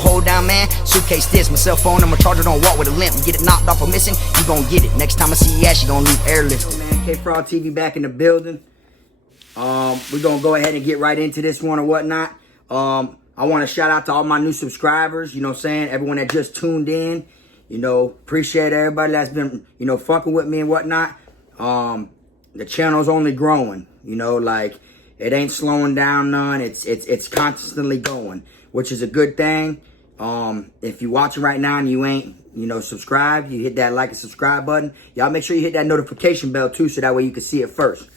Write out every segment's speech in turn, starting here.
Hold down, man. Suitcase this, my cell phone and my charger. Don't walk with a limp. Get it knocked off or missing, you gon' get it. Next time I see you ass, you gon' leave airlifted. Man, K Fraud TV back in the building. We're gonna go ahead and get right into this one or whatnot. I want to shout out to all my new subscribers. You know what I'm saying? Everyone that just tuned in. You know, appreciate everybody that's been, you know, fucking with me and whatnot. The channel's only growing. You know, like it ain't slowing down none. It's constantly going, which is a good thing. If you're watching right now and you ain't, you know, subscribed, you hit that like and subscribe button. Y'all make sure you hit that notification bell too, so that way you can see it first.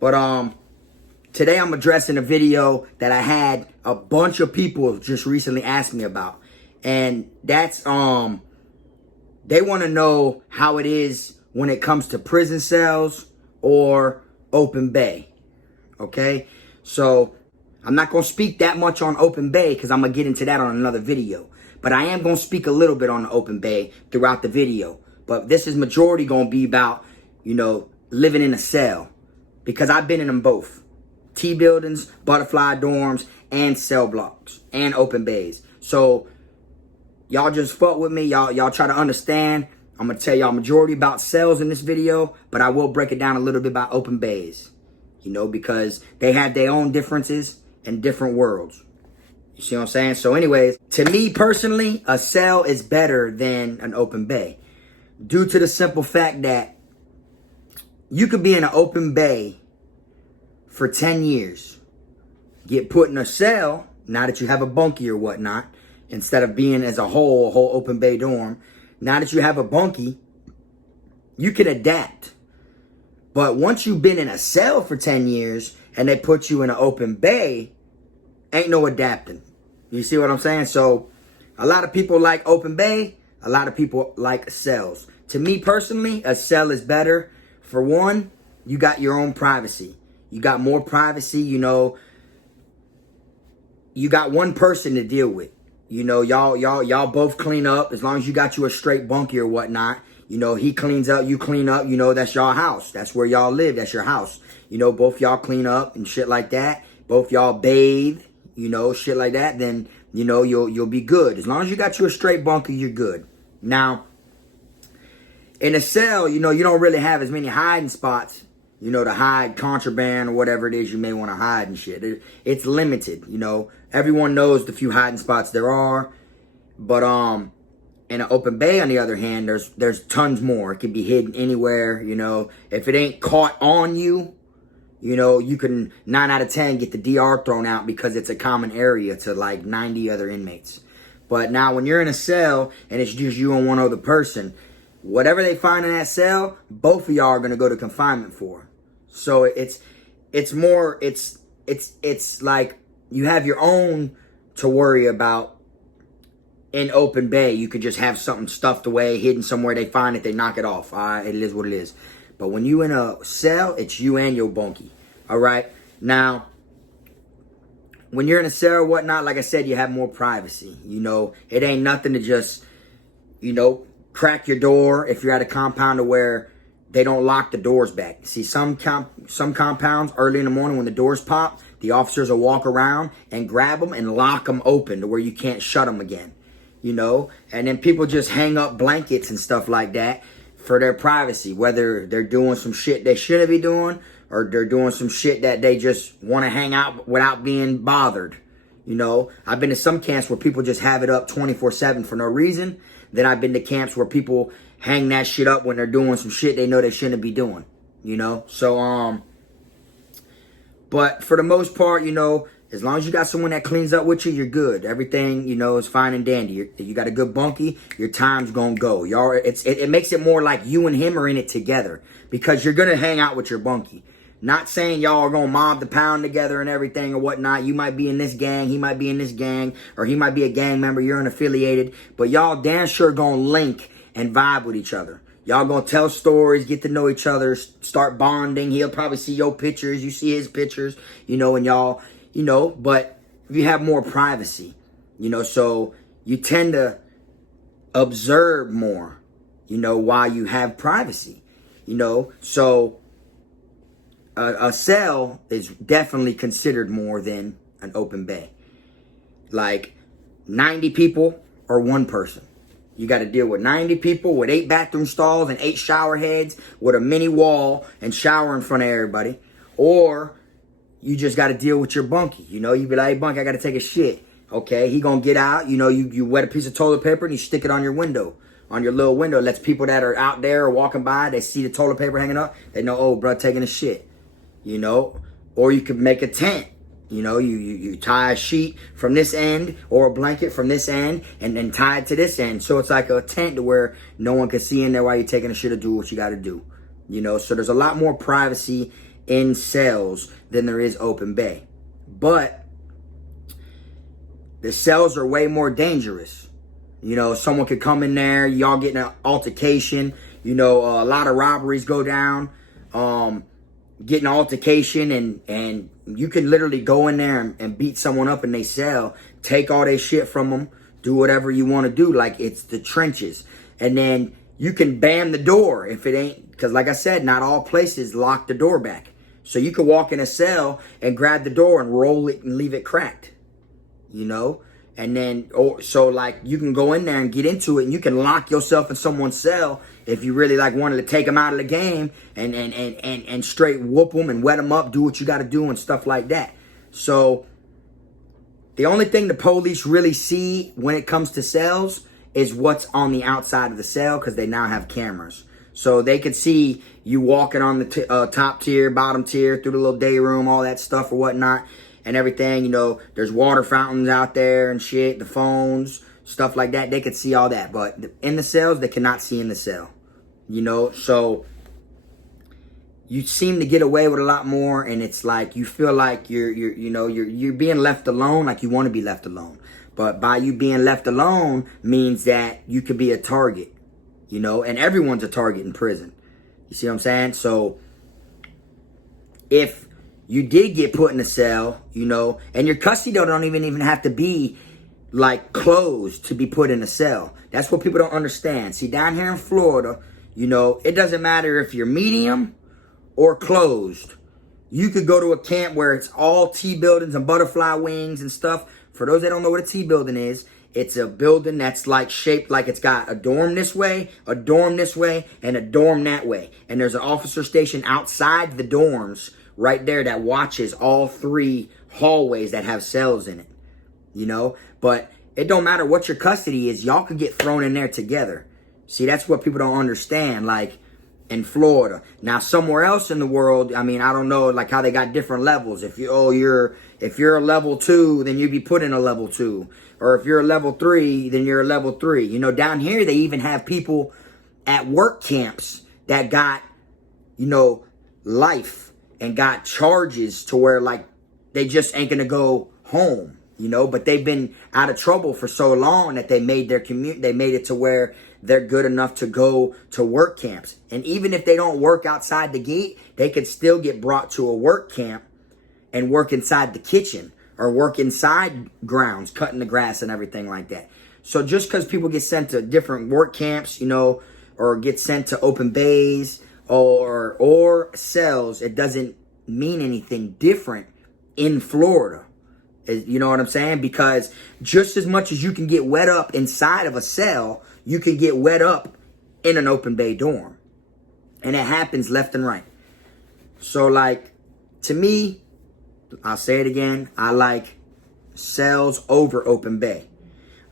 But today I'm addressing a video that I had a bunch of people just recently asked me about, and that's they want to know how it is when it comes to prison cells or open bay. Okay, so I'm not going to speak that much on open bay because I'm going to get into that on another video. But I am going to speak a little bit on the open bay throughout the video. But this is majority going to be about, you know, living in a cell. Because I've been in them both. T buildings, butterfly dorms, and cell blocks, and open bays. So y'all just fuck with me. Y'all try to understand. I'm going to tell y'all majority about cells in this video. But I will break it down a little bit about open bays. You know, because they have their own differences in different worlds. You see what I'm saying? So anyways, to me personally, a cell is better than an open bay. Due to the simple fact that you could be in an open bay for 10 years. Get put in a cell, now that you have a bunkie or whatnot, instead of being as a whole open bay dorm. Now that you have a bunkie, you can adapt. But once you've been in a cell for 10 years and they put you in an open bay, ain't no adapting. You see what I'm saying? So a lot of people like open bay. A lot of people like cells. To me personally, a cell is better. For one, you got your own privacy. You got more privacy. You know, you got one person to deal with. You know, y'all both clean up. As long as you got you a straight bunkie or whatnot. You know, he cleans up, you clean up. You know, that's your house. That's where y'all live. That's your house. You know, both y'all clean up and shit like that. Both y'all bathe. You know, shit like that, then, you know, you'll be good. As long as you got you a straight bunker, you're good. Now, in a cell, you know, you don't really have as many hiding spots, you know, to hide contraband or whatever it is you may want to hide and shit. It's limited, you know. Everyone knows the few hiding spots there are. But in an open bay, on the other hand, there's tons more. It can be hidden anywhere, you know. If it ain't caught on you, you know, you can 9 out of 10 get the DR thrown out because it's a common area to like 90 other inmates. But now when you're in a cell and it's just you and one other person, whatever they find in that cell, both of y'all are going to go to confinement for. So it's like you have your own to worry about. In open bay, you could just have something stuffed away, hidden somewhere. They find it, they knock it off. It is what it is. But when you in a cell, it's you and your bunkie. All right. Now, when you're in a cell or whatnot, like I said, you have more privacy. You know, it ain't nothing to just, you know, crack your door if you're at a compound where they don't lock the doors back. See, some compounds early in the morning when the doors pop, the officers will walk around and grab them and lock them open to where you can't shut them again. You know, and then people just hang up blankets and stuff like that for their privacy, whether they're doing some shit they shouldn't be doing or they're doing some shit that they just want to hang out without being bothered. You know, I've been to some camps where people just have it up 24/7 for no reason. Then I've been to camps where people hang that shit up when they're doing some shit they know they shouldn't be doing. You know, so but for the most part, you know, as long as you got someone that cleans up with you, you're good. Everything, you know, is fine and dandy. You got a good bunkie, your time's gonna go. Y'all, it makes it more like you and him are in it together because you're gonna hang out with your bunkie. Not saying y'all are gonna mob the pound together and everything or whatnot. You might be in this gang, he might be in this gang, or he might be a gang member, you're unaffiliated, but y'all damn sure gonna link and vibe with each other. Y'all gonna tell stories, get to know each other, start bonding. He'll probably see your pictures, you see his pictures, you know, and y'all, you know, but you have more privacy, you know, so you tend to observe more, you know, while you have privacy, you know, so a cell is definitely considered more than an open bay. Like, 90 people or one person. You got to deal with 90 people with 8 bathroom stalls and 8 shower heads with a mini wall and shower in front of everybody. Or you just got to deal with your bunkie. You know, you be like, hey, bunkie, I got to take a shit. Okay, he going to get out. You know, you wet a piece of toilet paper and you stick it on your window. On your little window. It lets people that are out there or walking by, they see the toilet paper hanging up. They know, oh, bro, taking a shit. You know, or you could make a tent. You know, you tie a sheet from this end or a blanket from this end and then tie it to this end. So it's like a tent to where no one can see in there while you're taking a shit or do what you got to do. You know, so there's a lot more privacy in cells than there is open bay. But the cells are way more dangerous. You know, someone could come in there, y'all get in an altercation. You know, a lot of robberies go down. Get an altercation and you can literally go in there and beat someone up in their cell, take all their shit from them, do whatever you want to do. Like, it's the trenches. And then you can bam the door if it ain't, because like I said, not all places lock the door back. So you could walk in a cell and grab the door and roll it and leave it cracked, you know? And then, so like you can go in there and get into it and you can lock yourself in someone's cell if you really like wanted to take them out of the game and straight whoop them and wet them up, do what you got to do and stuff like that. So the only thing the police really see when it comes to cells is what's on the outside of the cell, because they now have cameras. So they could see you walking on the top tier, bottom tier, through the little day room, all that stuff or whatnot. And everything, you know, there's water fountains out there and shit, the phones, stuff like that. They could see all that. But in the cells, they cannot see in the cell. You know, so you seem to get away with a lot more. And it's like you feel like you're being left alone, like you want to be left alone. But by you being left alone means that you could be a target, you know, and everyone's a target in prison. You see what I'm saying? So if you did get put in a cell, you know, and your custody don't even have to be like closed to be put in a cell. That's what people don't understand. See, down here in Florida, you know, it doesn't matter if you're medium or closed. You could go to a camp where it's all T buildings and butterfly wings and stuff. For those that don't know what a T building is, it's a building that's like shaped like it's got a dorm this way, a dorm this way, and a dorm that way. And there's an officer station outside the dorms right there that watches all 3 hallways that have cells in it, you know? But it don't matter what your custody is, y'all could get thrown in there together. See, that's what people don't understand, like in Florida. Now, somewhere else in the world, I mean, I don't know, like how they got different levels. If you're a level 2, then you'd be put in a level 2. Or if you're a level 3, then you're a level 3. You know, down here, they even have people at work camps that got, you know, life and got charges to where like they just ain't gonna go home, you know, but they've been out of trouble for so long that they made their they made it to where they're good enough to go to work camps. And even if they don't work outside the gate, they could still get brought to a work camp and work inside the kitchen or work inside grounds, cutting the grass and everything like that. So just because people get sent to different work camps, you know, or get sent to open bays or cells, it doesn't mean anything different in Florida. You know what I'm saying? Because just as much as you can get wet up inside of a cell, you can get wet up in an open bay dorm. And it happens left and right. So like, to me, I'll say it again, I like cells over open bay.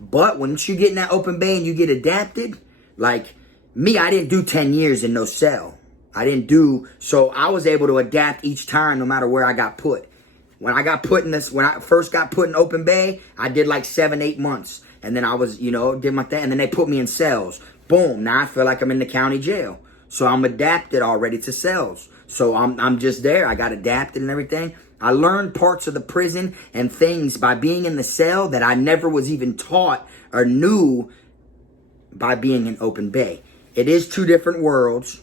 But once you get in that open bay and you get adapted, like me, I didn't do 10 years in no cell. I didn't do, so I was able to adapt each time no matter where I got put. When I got put in this, when I first got put in open bay, I did like 7-8 months. And then I was, you know, did my thing. And then they put me in cells. Boom, now I feel like I'm in the county jail. So I'm adapted already to cells. So I'm just there. I got adapted and everything. I learned parts of the prison and things by being in the cell that I never was even taught or knew by being in open bay. It is 2 different worlds.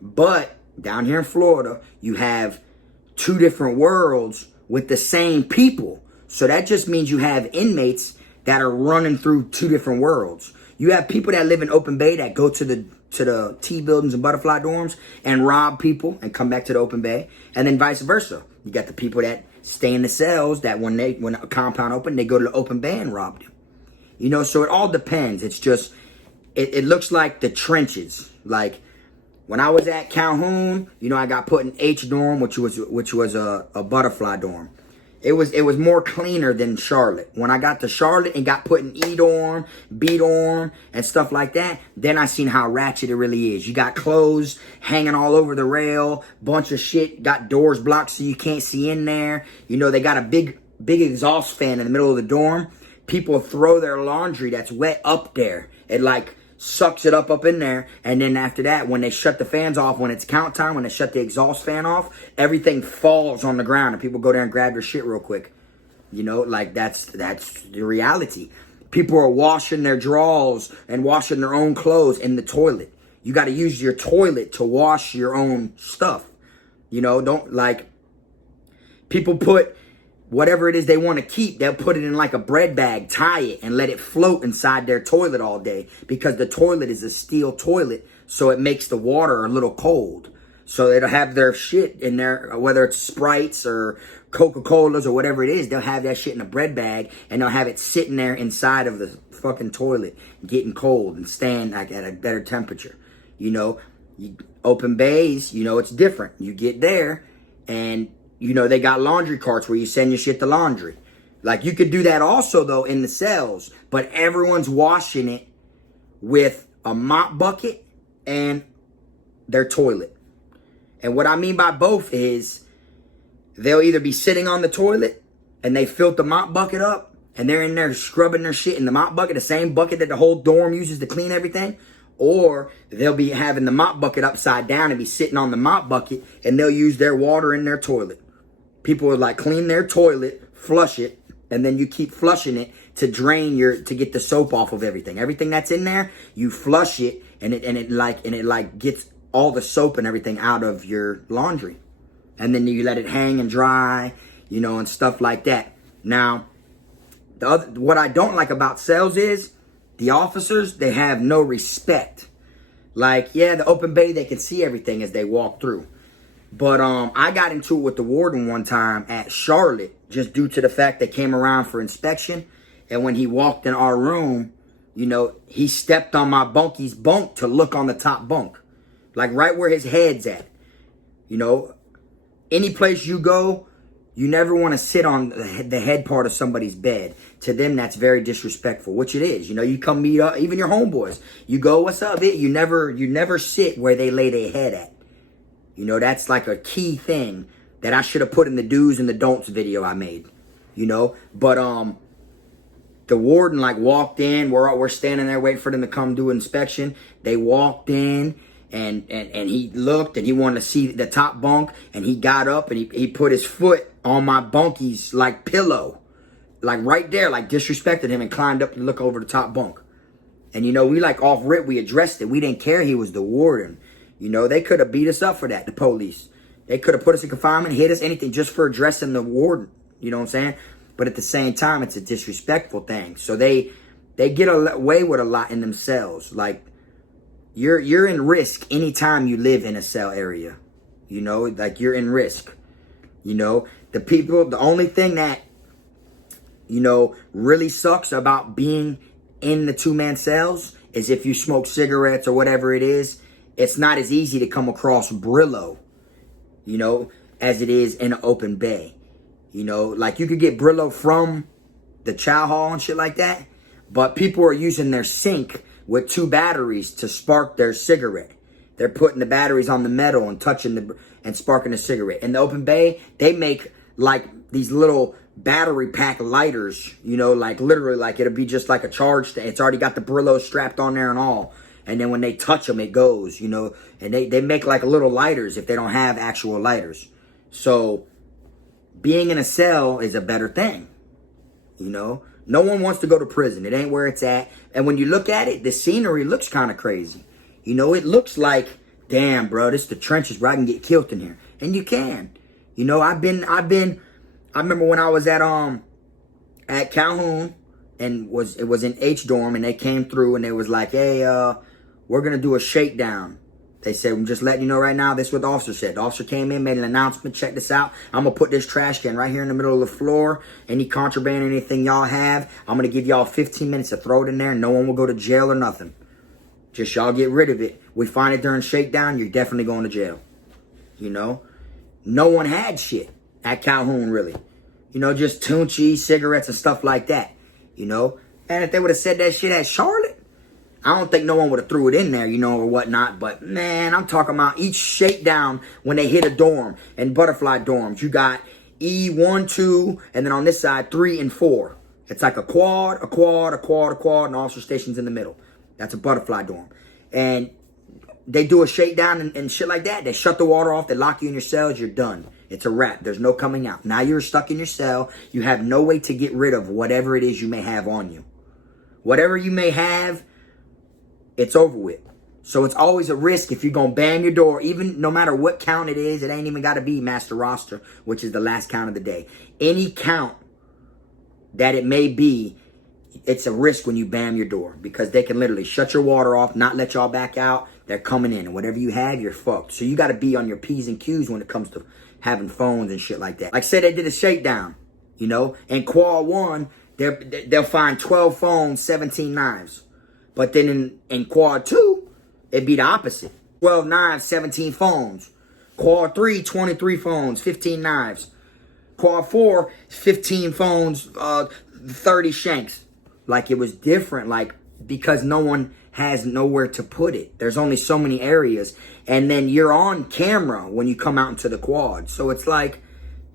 But down here in Florida, you have 2 different worlds with the same people. So that just means you have inmates that are running through 2 different worlds. You have people that live in open bay that go to the T buildings and butterfly dorms and rob people and come back to the open bay. And then vice versa. You got the people that stay in the cells that when a compound open, they go to the open bay and rob them. You know, so it all depends. It's just, it looks like the trenches. Like, when I was at Calhoun, you know, I got put in H dorm, which was a butterfly dorm. It was more cleaner than Charlotte. When I got to Charlotte and got put in E dorm, B dorm, and stuff like that, then I seen how ratchet it really is. You got clothes hanging all over the rail, bunch of shit, got doors blocked so you can't see in there. You know, they got a big exhaust fan in the middle of the dorm. People throw their laundry that's wet up there. It like sucks it up in there, and then after that, when they shut the fans off, when it's count time, when they shut the exhaust fan off, everything falls on the ground and people go there and grab their shit real quick. You know, like that's the reality. People are washing their drawers and washing their own clothes in the toilet. You got to use your toilet to wash your own stuff. You know, don't, like, people put whatever it is they want to keep, they'll put it in like a bread bag, tie it, and let it float inside their toilet all day, because the toilet is a steel toilet, so it makes the water a little cold. So they'll have their shit in there, whether it's Sprites or Coca-Colas or whatever it is, they'll have that shit in a bread bag, and they'll have it sitting there inside of the fucking toilet, getting cold and staying like at a better temperature. You know, open bays, you know, it's different. You get there, and you know, they got laundry carts where you send your shit to laundry. Like, you could do that also, though, in the cells. But everyone's washing it with a mop bucket and their toilet. And what I mean by both is they'll either be sitting on the toilet and they filled the mop bucket up and they're in there scrubbing their shit in the mop bucket, the same bucket that the whole dorm uses to clean everything. Or they'll be having the mop bucket upside down and be sitting on the mop bucket, and they'll use their water in their toilet. People would like clean their toilet, flush it, and then you keep flushing it to drain to get the soap off of everything. Everything that's in there, you flush it, and it gets all the soap and everything out of your laundry. And then you let it hang and dry, you know, and stuff like that. Now, what I don't like about cells is the officers, they have no respect. Like, yeah, the open bay, they can see everything as they walk through. But I got into it with the warden one time at Charlotte, just due to the fact they came around for inspection. And when he walked in our room, you know, he stepped on my bunkie's bunk to look on the top bunk. Like right where his head's at. You know, any place you go, you never want to sit on the head part of somebody's bed. To them, that's very disrespectful, which it is. You know, you come meet up, even your homeboys. You go, what's up? You never sit where they lay their head at. You know, that's like a key thing that I should have put in the do's and the don'ts video I made. You know, but the warden like walked in. We're standing there waiting for them to come do inspection. They walked in and he looked and he wanted to see the top bunk, and he got up and he put his foot on my bunkie's like pillow, like right there, like disrespected him, and climbed up to look over the top bunk. And you know, we like off rip, we addressed it. We didn't care he was the warden. You know, they could have beat us up for that, the police. They could have put us in confinement, hit us, anything, just for addressing the warden. You know what I'm saying? But at the same time, it's a disrespectful thing. So they get away with a lot in themselves. Like, you're in risk anytime you live in a cell area. You know, like you're in risk. You know, the only thing that, you know, really sucks about being in the 2-man cells is if you smoke cigarettes or whatever it is, it's not as easy to come across Brillo, you know, as it is in an open bay. You know, like you could get Brillo from the chow hall and shit like that, but people are using their sink with 2 batteries to spark their cigarette. They're putting the batteries on the metal and and sparking the cigarette. In the open bay, they make like these little battery pack lighters, you know, like literally like it'll be just like a charge thing. It's already got the Brillo strapped on there and all. And then when they touch them, it goes, you know, and they make like little lighters if they don't have actual lighters. So being in a cell is a better thing. You know, no one wants to go to prison. It ain't where it's at. And when you look at it, the scenery looks kind of crazy. You know, it looks like, damn, bro, this the trenches where I can get killed in here. And you can. You know, I remember when I was at Calhoun, and it was in H dorm, and they came through and they was like, hey, we're going to do a shakedown. They said, I'm just letting you know right now, this is what the officer said. The officer came in, made an announcement, check this out. I'm going to put this trash can right here in the middle of the floor. Any contraband, anything y'all have, I'm going to give y'all 15 minutes to throw it in there. No one will go to jail or nothing. Just y'all get rid of it. We find it during shakedown, you're definitely going to jail. You know? No one had shit at Calhoun, really. You know, just Tunchi, cigarettes, and stuff like that. You know? And if they would have said that shit at Charlotte, I don't think no one would have threw it in there, you know, or whatnot. But, man, I'm talking about each shakedown when they hit a dorm. And butterfly dorms, you got E1, 2, and then on this side, 3 and 4. It's like a quad, a quad, a quad, a quad, and officer stations in the middle. That's a butterfly dorm. And they do a shakedown and shit like that. They shut the water off. They lock you in your cells. You're done. It's a wrap. There's no coming out. Now you're stuck in your cell. You have no way to get rid of whatever it is you may have on you. Whatever you may have, it's over with. So it's always a risk if you're going to bam your door, even no matter what count it is. It ain't even got to be master roster, which is the last count of the day. Any count that it may be, it's a risk when you bam your door because they can literally shut your water off, not let y'all back out. They're coming in, and whatever you have, you're fucked. So you got to be on your P's and Q's when it comes to having phones and shit like that. Like I said, they did a shakedown, you know. In Quad 1, they'll find 12 phones, 17 knives. But then in Quad 2, it'd be the opposite. 12 knives, 17 phones. Quad 3, 23 phones, 15 knives. Quad 4, 15 phones, 30 shanks. Like, it was different, like, because no one has nowhere to put it. There's only so many areas. And then you're on camera when you come out into the quad. So it's like,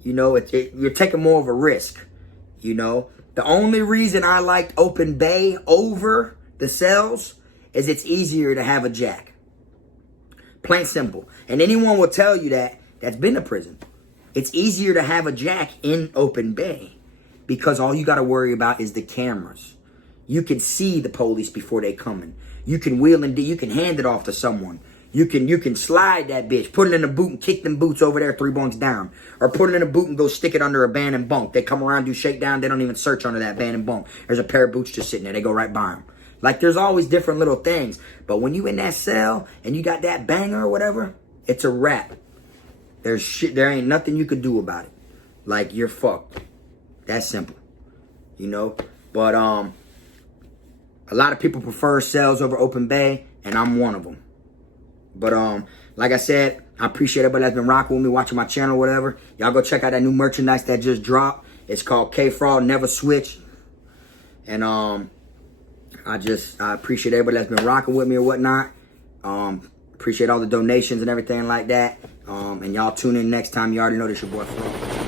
you know, you're taking more of a risk, you know. The only reason I liked open bay over the cells is it's easier to have a jack. Plain simple. And anyone will tell you that's been to prison. It's easier to have a jack in open bay because all you got to worry about is the cameras. You can see the police before they coming. You can wheel and you can hand it off to someone. You can slide that bitch, put it in a boot and kick them boots over there 3 bunks down. Or put it in a boot and go stick it under a abandoned bunk. They come around, do shakedown, they don't even search under that abandoned bunk. There's a pair of boots just sitting there. They go right by them. Like, there's always different little things. But when you in that cell and you got that banger or whatever, it's a wrap. There ain't nothing you could do about it. Like, you're fucked. That's simple. You know? But, a lot of people prefer cells over open bay, and I'm one of them. But, like I said, I appreciate everybody that's been rocking with me, watching my channel, whatever. Y'all go check out that new merchandise that just dropped. It's called K-Fraud Never Switch. And, I appreciate everybody that's been rocking with me or whatnot. Appreciate all the donations and everything like that. And y'all tune in next time. You already know this your boy Fraud.